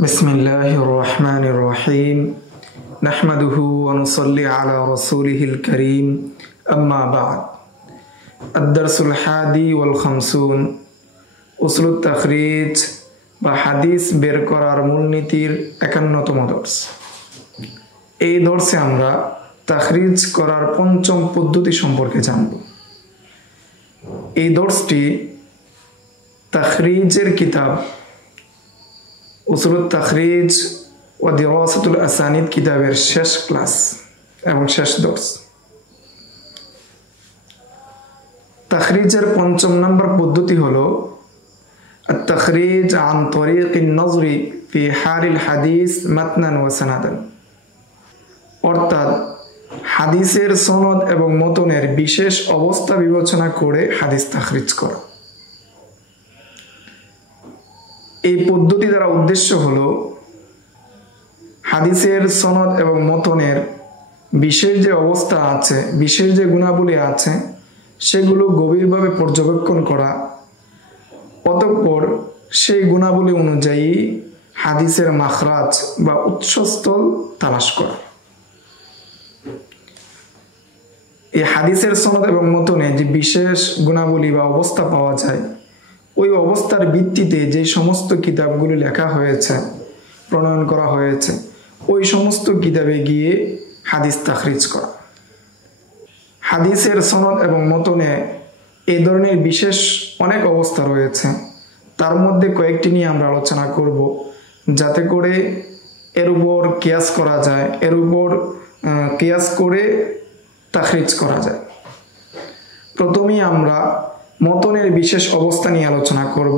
बिस्मिल्लाहिर रहमानिर रहीम नहमदुहु व नुसल्ली अला रसूलिहिल करीम अम्मा बाद अद-दर्सुल हादी वल खमसून उसलुत तखरीज বা হাদিস বের করার মূলনীতির ৫১তম দর্স। এই দর্সে আমরা তাখরিজ করার পঞ্চম পদ্ধতি সম্পর্কে জানব। এই দর্সটি তাখরিজের কিতাব উসুলুত তাখরিজ ও দিরাসাতুল আসানিদ কিতাবের শেষ ক্লাস এবং শেষ দর্স। তাখরিজের পঞ্চম নম্বর পদ্ধতি হলো التخريج عن طريق النظر في حال الحديث متنا وسندا, অর্থাৎ হাদিসের সনদ এবং মতনের বিশেষ অবস্থা বিবেচনা করে হাদিস তাখরিজ করা। এই পদ্ধতি দ্বারা উদ্দেশ্য হলো হাদিসের সনদ এবং মতনের বিশেষ যে অবস্থা আছে, বিশেষ যে গুণাবলী আছে, সেগুলো গভীরভাবে পর্যবেক্ষণ করা, অতঃপর সেই গুণাবলী অনুযায়ী হাদিসের মাখরাজ বা উৎসস্থল তালাশ করা। এই হাদিসের সনদ এবং মতনে যে বিশেষ গুণাবলী বা অবস্থা পাওয়া যায়, ওই অবস্থার ভিত্তিতে যে সমস্ত কিতাবগুলি লেখা হয়েছে, প্রণয়ন করা হয়েছে, ওই সমস্ত কিতাবে গিয়ে হাদিস তাখরিজ করা। হাদিসের সনদ এবং মতনে এই ধরনের বিশেষ অনেক অবস্থা রয়েছে, তার মধ্যে কয়েকটি নিয়ে আমরা আলোচনা করব, যাতে করে এর উপর কিয়াস করা যায়, এর উপর কিয়াস করে তাখরিজ করা যায়। প্রথমেই আমরা মতনের বিশেষ অবস্থা নিয়ে আলোচনা করব,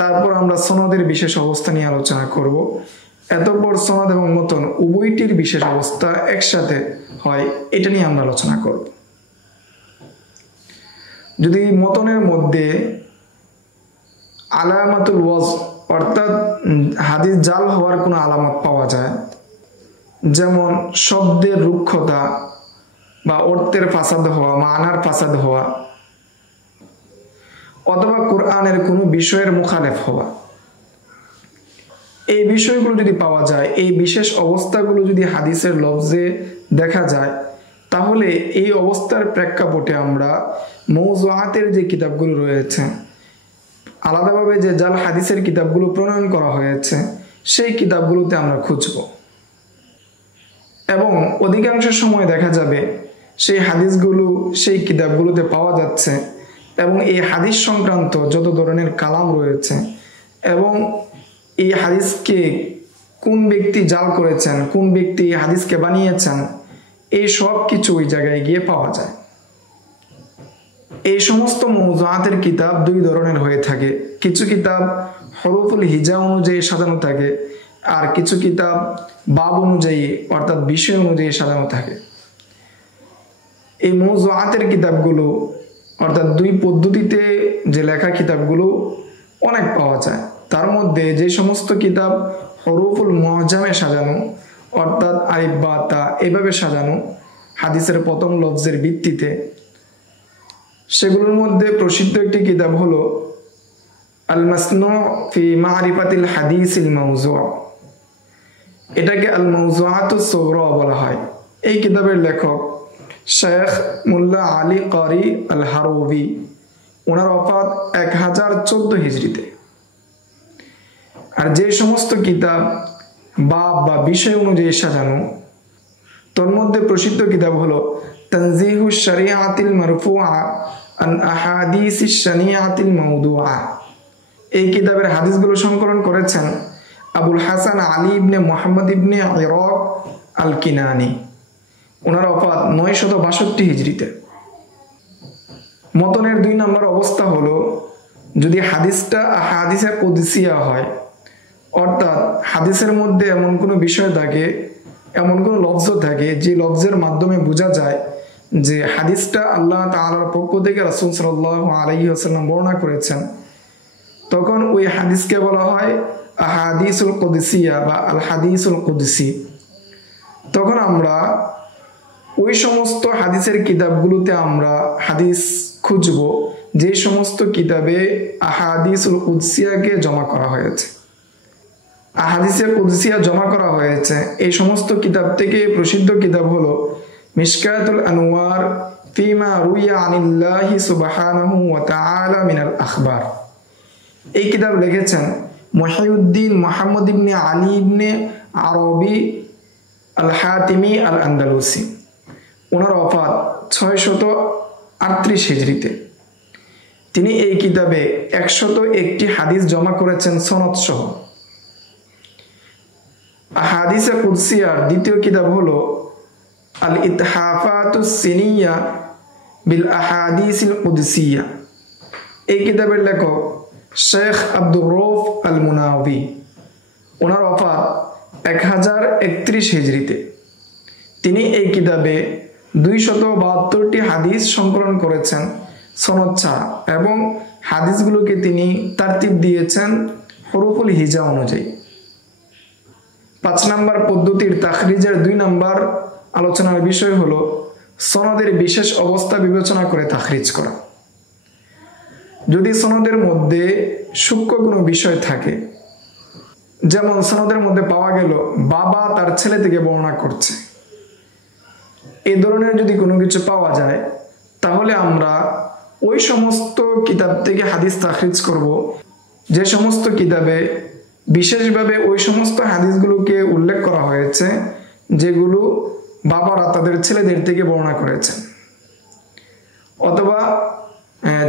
তারপর আমরা সনদের বিশেষ অবস্থা নিয়ে আলোচনা করব, এতপর সনদ এবং মতন উভয়টির বিশেষ অবস্থা একসাথে হয়, এটা নিয়ে আমরা আলোচনা করব। যদি মতনের মধ্যে আলামাতুল ওয়াজ অর্থাৎ হাদিস জাল হওয়ার কোনো আলামত পাওয়া যায়, যেমন শব্দের রুক্ষতা বা অর্থের ফাসাদ হওয়া, মানার ফাসাদ হওয়া, অথবা কোরআনের কোনো বিষয়ের মুখালেফ হওয়া, এই বিষয়গুলো যদি পাওয়া যায়, এই বিশেষ অবস্থাগুলো যদি হাদিসের লফজে দেখা যায়, তাহলে এই অবস্থার প্রেক্ষাপটে আমরা মৌজুআতের যে কিতাবগুলো রয়েছে, আলাদাভাবে যে জাল হাদিসের কিতাবগুলো প্রণয়ন করা হয়েছে, সেই কিতাবগুলোতে আমরা খুঁজব এবং অধিকাংশ সময় দেখা যাবে সেই হাদিসগুলো সেই কিতাবগুলোতে পাওয়া যাচ্ছে এবং এই হাদিস সংক্রান্ত যত ধরনের কালাম রয়েছে এবং এই হাদিসকে কোন ব্যক্তি জাল করেছেন, কোন ব্যক্তি এই হাদিসকে বানিয়েছেন, এই সব কিছু ওই জায়গায় গিয়ে পাওয়া যায়। এই সমস্ত মৌজুআতের কিতাব দুই ধরনের হয়ে থাকে, কিছু কিতাব হরফুল হিজা অনুযায়ী সাজানো থাকে, আর কিছু কিতাব বাব অনুযায়ী অর্থাৎ বিষয় অনুযায়ী সাজানো থাকে। এই মৌজুআতের কিতাবগুলো অর্থাৎ দুই পদ্ধতিতে যে লেখা কিতাবগুলো অনেক পাওয়া যায়। তার মধ্যে যে সমস্ত কিতাব হরফুল মুআজ্জামে সাজানো অর্থাৎ আলিফ বা তা এভাবে সাজানো হাদিসের প্রথম লফজের ভিত্তিতে, সেগুলোর মধ্যে প্রসিদ্ধ একটি কিতাব হলো আল মাসনু ফি মারিফাতিল হাদিসিল মাউজু'। এটাকে আল মাউজুআতুস সুগরা বলা হয়। এই কিতাবের লেখক শেখ মুল্লা আলী কারি আল হারুবি, ওনার ওফাত 1014 হিজরিতে। আর যে সমস্ত কিতাব বাব বা বিষয় অনুযায়ী সাজানো, তোর মধ্যে প্রসিদ্ধ কিতাব হলো তানজিহুশ শরিয়াতিল মারফুআ আন আহাদিসিশ শানিআতিল মাউদুআ। এই কিতাবের হাদিসগুলো সংকলন করেছেন আবুল হাসান আলী ইবনে মুহাম্মদ ইবনে ইরাক আল কিনানি, ওনার ওফাত 962 হিজরিতে। মতনের 2 নম্বর অবস্থা হলো যদি হাদিসটা আহাদিসে কুদসিয়া হয়, অর্থাৎ হাদিসের মধ্যে এমন কোনো বিষয় থাকে, এমন কোনো লফজ থাকে যে লফজের মাধ্যমে বোঝা যায় যে হাদিসটা আল্লাহ তাআলার পক্ষ থেকে রাসূল সাল্লাল্লাহু আলাইহি ওয়াসাল্লাম বর্ণনা করেছেন, তখন ওই হাদিসকে বলা হয় আহাদিসুল কুদসিয়া বা আল হাদিসুল কুদসি। তখন আমরা ওই সমস্ত হাদিসের কিতাবগুলোতে আমরা হাদিস খুঁজব যে সমস্ত কিতাবে আহাদিসুল কুদসিয়াকে জমা করা হয়েছে। আহাদিসে কুদসিয়া জমা করা হয়েছে। এই সমস্ত কিতাব থেকে প্রসিদ্ধ কিতাব হলো মিশকাতুল আনওয়ার ফিমা রুইয়া আনিল্লাহি সুবহানাহু ওয়া তাআলা মিনাল আখবার। এই কিতাব লিখেছেন মুহিউদ্দিন মুহাম্মদ ইবনে আলী ইবনে আরবি আল হাতিমি আল আন্দালুসি। ওনার ওফাত 638 হিজরিতে। তিনি এই কিতাবে 101টি হাদিস জমা করেছেন সনদ সহ। আহাদিসে কুদসিয়ার দ্বিতীয় কিতাব হলো আল ইতহাফাতুস সিনিয়া বিল আহাদিসিল কুদসিয়া। এই কিতাবের লেখক শেখ আব্দুর রউফ আল মুনাওয়ি। ওনার ওফাত 1031 হিজরিতে। তিনি এই কিতাবে 272টি হাদিস সংকলন করেছেন সনদ ছাড়া, এবং হাদিসগুলোকে তিনি তারতিব দিয়েছেন হরফুল হিজা অনুযায়ী। 5 নম্বর পদ্ধতির তাখরিজের 2 নম্বর আলোচনার বিষয় হলো সনদের বিশেষ অবস্থা বিবেচনা করে তাখরিজ করা। যদি সনদের মধ্যে সূক্ষ্ম কোনো বিষয় থাকে, যেমন সনদের মধ্যে পাওয়া গেল বাবা তার ছেলে থেকে বর্ণনা করছে, এই ধরনের যদি কোনো কিছু পাওয়া যায়, তাহলে আমরা ওই সমস্ত কিতাব থেকে হাদিস তাখরিজ করব যে সমস্ত কিতাবে বিশেষভাবে ওই সমস্ত হাদিসগুলোকে উল্লেখ করা হয়েছে যেগুলো বাবারা তাদের ছেলেদের থেকে বর্ণনা করেছেন, অথবা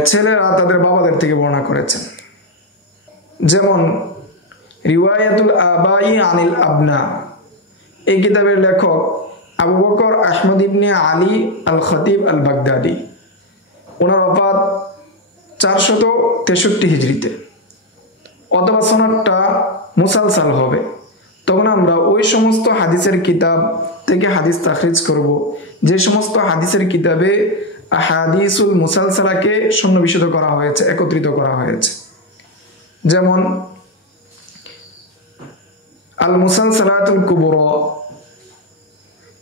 ছেলেরা তাদের বাবাদের থেকে বর্ণনা করেছেন। যেমন রিওয়ায়াতুল আবাই আনিল আবনা, এই কিতাবের লেখক আবু বকর আহমদ ইবনে আলী আল খতিব আল বাগদাদি। ওনার ওফাত 463 হিজরিতে। অথবা সনদটা মুসালসাল হবে, তখন আমরা ওই সমস্ত হাদিসের কিতাব থেকে হাদিস তাখরিজ করব যে সমস্ত হাদিসের কিতাবে আহাদিসুল মুসালসালাকে সন্নিবেশিত করা হয়েছে, একত্রিত করা হয়েছে। যেমন আল মুসালসালাতুল কুবরা,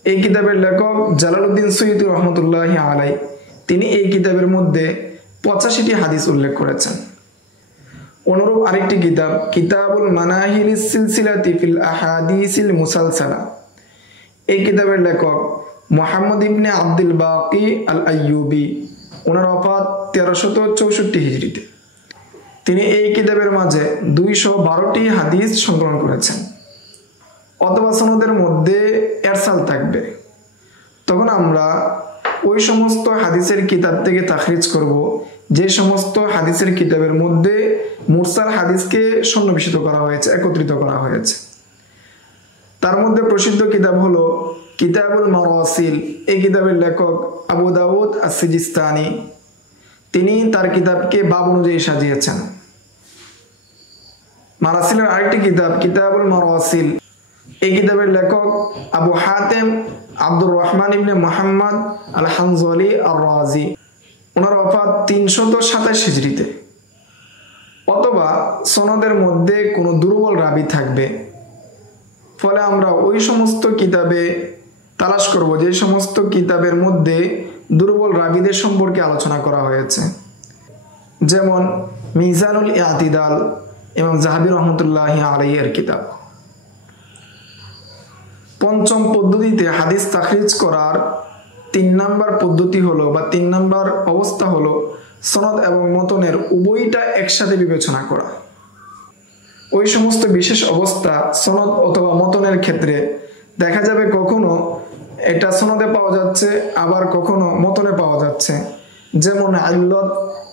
এই কিতাবের লেখক জালালউদ্দিন সুয়ুতী রহমতুল্লাহি আলাই। তিনি এই কিতাবের মধ্যে 85টি হাদিস উল্লেখ করেছেন। অনুরূপ আরেকটি কিতাব কিতাবুল মানাহিলিস সিলসিলাতি ফিল আহাদিসিল মুসালসালা, এই কিতাবের লেখক মুহাম্মদ ইবনে আব্দুল বাকি আল আইয়ুবি। ওনার ওফাত 1364 হিজরিতে। তিনি এই কিতাবের মাঝে 212টি হাদিস সংকলন করেছেন। অথবা সনদের মধ্যে এরসাল থাকবে, তখন আমরা ওই সমস্ত হাদিসের কিতাব থেকে তাখরিজ করব যে সমস্ত হাদিসের কিতাবের মধ্যে মুরসাল হাদিসকে সন্নিবেশিত করা হয়েছে, একত্রিত করা হয়েছে। তার মধ্যে প্রসিদ্ধ কিতাব হলো কিতাবুল মারাসিল। এই কিতাবের লেখক আবু দাউদ আস-সিজিস্তানি। তিনি তার কিতাবকে বাব অনুযায়ী সাজিয়েছেন। মারাসিলের আরেকটি কিতাব কিতাবুল মারাসিল, এই কিতাবের লেখক আবু হাতেম আব্দুর রহমান ইবনে মুহাম্মদ আল হানজলি আর রাজি। ওনার ওফাত 327 হিজরিতে। অথবা সনদের মধ্যে কোনো দুর্বল রাবি থাকবে, ফলে আমরা ওই সমস্ত কিতাবে তালাশ করব যে সমস্ত কিতাবের মধ্যে দুর্বল রাবিদের সম্পর্কে আলোচনা করা হয়েছে। যেমন মিজানুল ইআতিদাল এবং জাহাবি রহমতুল্লাহি আলাইহি এর কিতাব। পঞ্চম পদ্ধতিতে হাদিস তাখরিজ করার 3 নম্বর পদ্ধতি হলো বা 3 নম্বর অবস্থা হলো সনদ এবং মতনের উভয়টা একসাথে বিবেচনা করা। ওই সমস্ত বিশেষ অবস্থা সনদ অথবা মতনের ক্ষেত্রে দেখা যাবে কখনো এটা সনদে পাওয়া যাচ্ছে, আবার কখনো মতনে পাওয়া যাচ্ছে। যেমন ইল্লত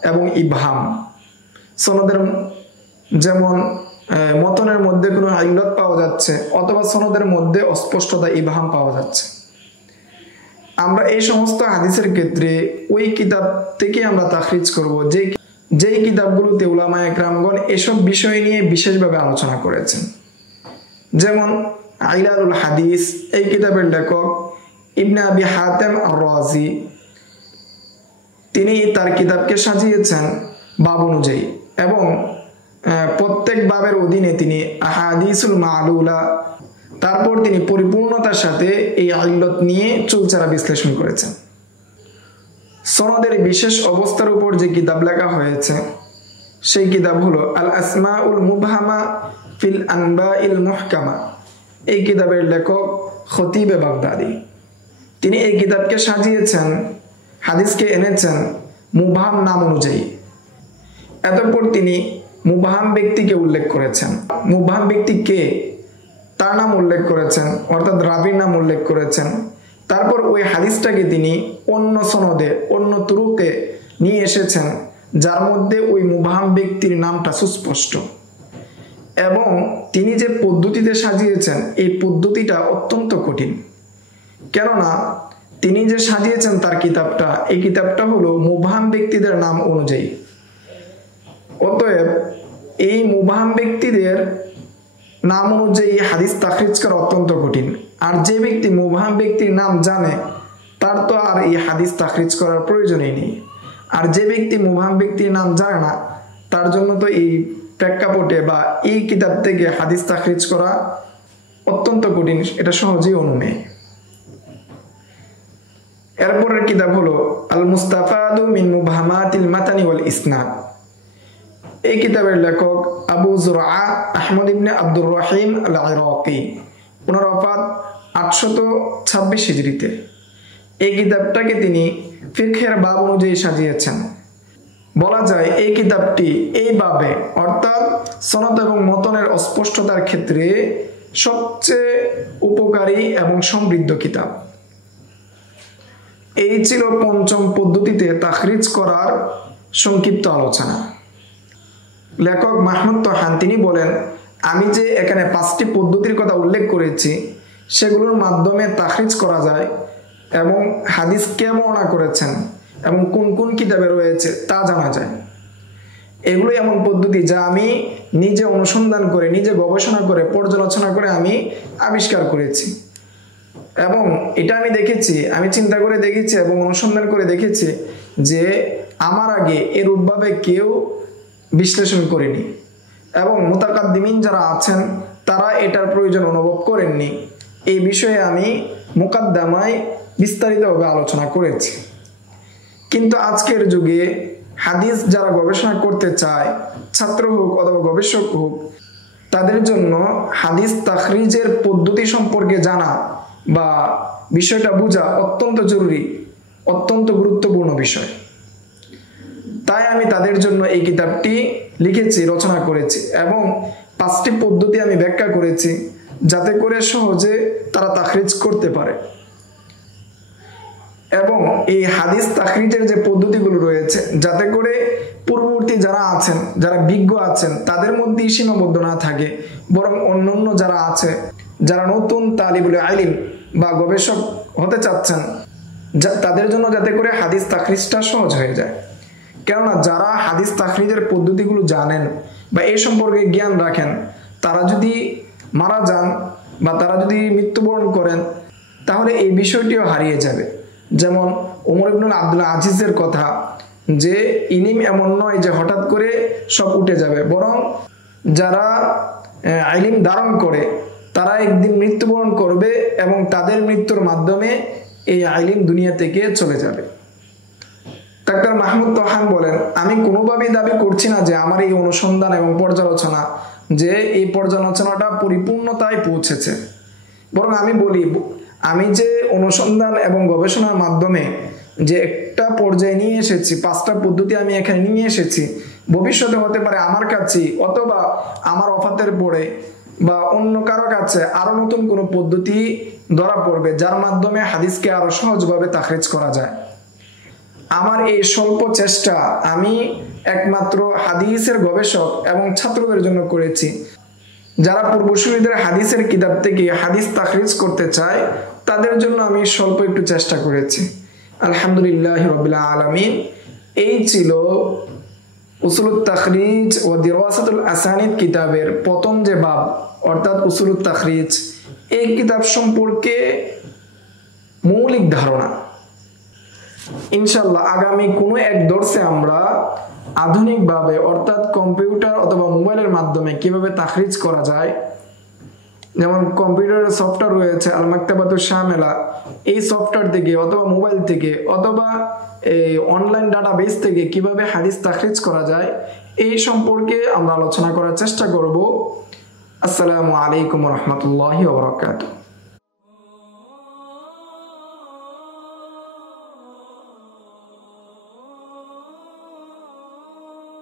এবং ইবহাম। সনদের যেমন মতনের মধ্যে কোনো ইল্লত পাওয়া যাচ্ছে, অথবা সনদের মধ্যে অস্পষ্টতা ইবহাম পাওয়া যাচ্ছে। আমরা এই সমস্ত হাদিসের ক্ষেত্রে ওই কিতাব থেকে আমরা তাখরিজ করব যেই কিতাবগুলোতে উলামায়ে একরামগণ এসব বিষয় নিয়ে বিশেষভাবে আলোচনা করেছেন। যেমন ইলালুল হাদিস, এই কিতাবের লেখক ইবনে আবি হাতেম আর রাজি। তিনি তার কিতাবকে সাজিয়েছেন বাব অনুযায়ী, এবং প্রত্যেক বাবের অধীনে তিনি আহাদিসুল মালুলা, তারপর তিনি পরিপূর্ণতার সাথে এই ইল্লত নিয়ে চুলচারা বিশ্লেষণ করেছেন। সনদের বিশেষ অবস্থার উপর যে কিতাব লেখা হয়েছে সেই কিতাব হলো আল আসমাউল মুবহামা ফিল আনবাইল মুহকামা, এই কিতাবের লেখক খতিবে বাগদাদি। তিনি এই কিতাবকে সাজিয়েছেন, হাদিসকে এনেছেন মুবহাম নাম অনুযায়ী। এতঃপর তিনি মুবহাম ব্যক্তিকে উল্লেখ করেছেন। মুবহাম ব্যক্তি কে, তার নাম উল্লেখ করেছেন, অর্থাৎ রাবির নাম উল্লেখ করেছেন। তারপর ওই হাদিসটাকে তিনি অন্য সনদে, অন্য তুরুকে নিয়ে এসেছেন, যার মধ্যে ওই মুবহাম ব্যক্তির নামটা সুস্পষ্ট। এবং তিনি যে পদ্ধতিতে সাজিয়েছেন, এই পদ্ধতিটা অত্যন্ত কঠিন। কেননা তিনি যে সাজিয়েছেন তার কিতাবটা, এই কিতাবটা হলো মুবহাম ব্যক্তিদের নাম অনুযায়ী। অতএব এই মুবহাম ব্যক্তিদের নাম অনুযায়ী হাদিস তাখরিজ করা অত্যন্ত কঠিন। আর যে ব্যক্তি মুবহাম ব্যক্তির নাম জানে, তার তো আর এই হাদিস তাখরিজ করার প্রয়োজনই নেই। আর যে ব্যক্তি মুবহাম ব্যক্তির নাম জানে না, তার জন্য তো এই প্রেক্ষাপটে বা এই কিতাব থেকে হাদিস তাখরিজ করা অত্যন্ত কঠিন, এটা সহজেই অনুমেয়। এরপরের কিতাব হলো আল মুস্তাফাদু মিন মুবহামাতিল মাতানি ওয়াল ইসনাদ। এই কিতাবের লেখক আবু যুরআ আহমদ ইবনে আব্দুর রহিম আল ইরাকি, ওনার ওফাত 826 হিজরিতে। এই কিতাবটাকে তিনি ফিকহের বাব অনুযায়ী সাজিয়েছেন। বলা যায় এই কিতাবটি এই বাবে, অর্থাৎ সনদ এবং মতনের অস্পষ্টতার ক্ষেত্রে সবচেয়ে উপকারী এবং সমৃদ্ধ কিতাব। এই ছিল পঞ্চম পদ্ধতিতে তাখরিজ করার সংক্ষিপ্ত আলোচনা। লেখক মাহমুদ তহান তিনি বলেন, আমি যে এখানে 5টি পদ্ধতির কথা উল্লেখ করেছি, সেগুলোর মাধ্যমে তাখরিজ করা যায় এবং হাদিস কে বর্ণনা করেছেন এবং কোন কোন কিতাবে রয়েছে তা জানা যায়। এগুলো এমন পদ্ধতি যা আমি নিজে অনুসন্ধান করে, নিজে গবেষণা করে, পর্যালোচনা করে আমি আবিষ্কার করেছি। এবং এটা আমি দেখেছি, আমি চিন্তা করে দেখেছি এবং অনুসন্ধান করে দেখেছি যে আমার আগে এরূপভাবে কেউ বিশ্লেষণ করেনি এবং মুতাকাদ্দিমিন যারা আছেন তারা এটার প্রয়োজন অনুভব করেননি। এই বিষয়ে আমি মুকাদ্দামায় বিস্তারিতভাবে আলোচনা করেছি। কিন্তু আজকের যুগে হাদিস যারা গবেষণা করতে চায়, ছাত্র হোক অথবা গবেষক হোক, তাদের জন্য হাদিস তাখরিজের পদ্ধতি সম্পর্কে জানা বা বিষয়টা বোঝা অত্যন্ত জরুরি, অত্যন্ত গুরুত্বপূর্ণ বিষয়। তাই আমি তাদের জন্য এই কিতাবটি লিখেছি, রচনা করেছি এবং 5টি পদ্ধতি আমি ব্যাখ্যা করেছি, যাতে করে সহজে তারা তাখরিজ করতে পারে। এবং এই হাদিস তাখরিজের যে পদ্ধতিগুলো রয়েছে, যাতে করে পূর্ববর্তী যারা আছেন, যারা বিজ্ঞ আছেন, তাদের মধ্যেই সীমাবদ্ধ না থাকে, বরং অন্যান্য যারা আছে, যারা নতুন তালিবুল ইলম বা গবেষক হতে চাচ্ছেন, তাদের জন্য যাতে করে হাদিস তাখরিজটা সহজ হয়ে যায়। কেননা যারা হাদিস তাখরিজের পদ্ধতিগুলো জানেন বা এই সম্পর্কে জ্ঞান রাখেন, তারা যদি মারা যান বা তারা যদি মৃত্যুবরণ করেন, তাহলে এই বিষয়টিও হারিয়ে যাবে। যেমন ওমর ইবনুল আব্দুল আজিজের কথা, যে ইলিম এমন নয় যে হঠাৎ করে সব উঠে যাবে, বরং যারা ইলিম ধারণ করে তারা একদিন মৃত্যুবরণ করবে এবং তাদের মৃত্যুর মাধ্যমে এই ইলিম দুনিয়া থেকে চলে যাবে। ডাক্তার মাহমুদ তহান বলেন, আমি কোনোভাবেই দাবি করছি না যে আমার এই অনুসন্ধান এবং পর্যালোচনা, যে এই পর্যালোচনাটা পরিপূর্ণতায় পৌঁছেছে, বরং আমি বলি, আমি যে অনুসন্ধান এবং গবেষণার মাধ্যমে যে একটা পর্যায়ে নিয়ে এসেছি, 5টা পদ্ধতি আমি এখানে নিয়ে এসেছি, ভবিষ্যতে হতে পারে আমার কাছে অথবা আমার ওফাতের পরে বা অন্য কারো কাছে আরো নতুন কোনো পদ্ধতি ধরা পড়বে, যার মাধ্যমে হাদিসকে আরো সহজভাবে তাখরিজ করা যায়। আমার এই স্বল্প চেষ্টা আমি একমাত্র হাদিসের গবেষক এবং ছাত্রদের জন্য করেছি। যারা পূর্বসূরীদের হাদিসের কিতাব থেকে হাদিস তাখরিজ করতে চায়, তাদের জন্য আমি স্বল্প একটু চেষ্টা করেছি। আলহামদুলিল্লাহি রাব্বিল আলামিন। এই ছিল উসুলুত তাখরিজ ও দিরাসাতুল আসানিদ কিতাবের প্রথম যে বাব, অর্থাৎ উসুলুত তাখরিজ। এই কিতাব সম্পর্কে মৌলিক ধারণা। ইনশাআল্লাহ আগামী কোনো এক দর্শে আমরা আধুনিকভাবে, অর্থাৎ কম্পিউটার অথবা মোবাইলের মাধ্যমে কিভাবে তাখরিজ করা যায়, যেমন কম্পিউটারের সফটওয়্যার রয়েছে আল মাকতাবাতুশ শামিলা, এই সফটওয়্যার থেকে অথবা মোবাইল থেকে অথবা এই অনলাইন ডাটাবেস থেকে কিভাবে হাদিস তাখরিজ করা যায়, এই সম্পর্কে আমরা আলোচনা করার চেষ্টা করব। আসসালামু আলাইকুম রহমতুল্লাহি ওয়া বারাকাতুহু।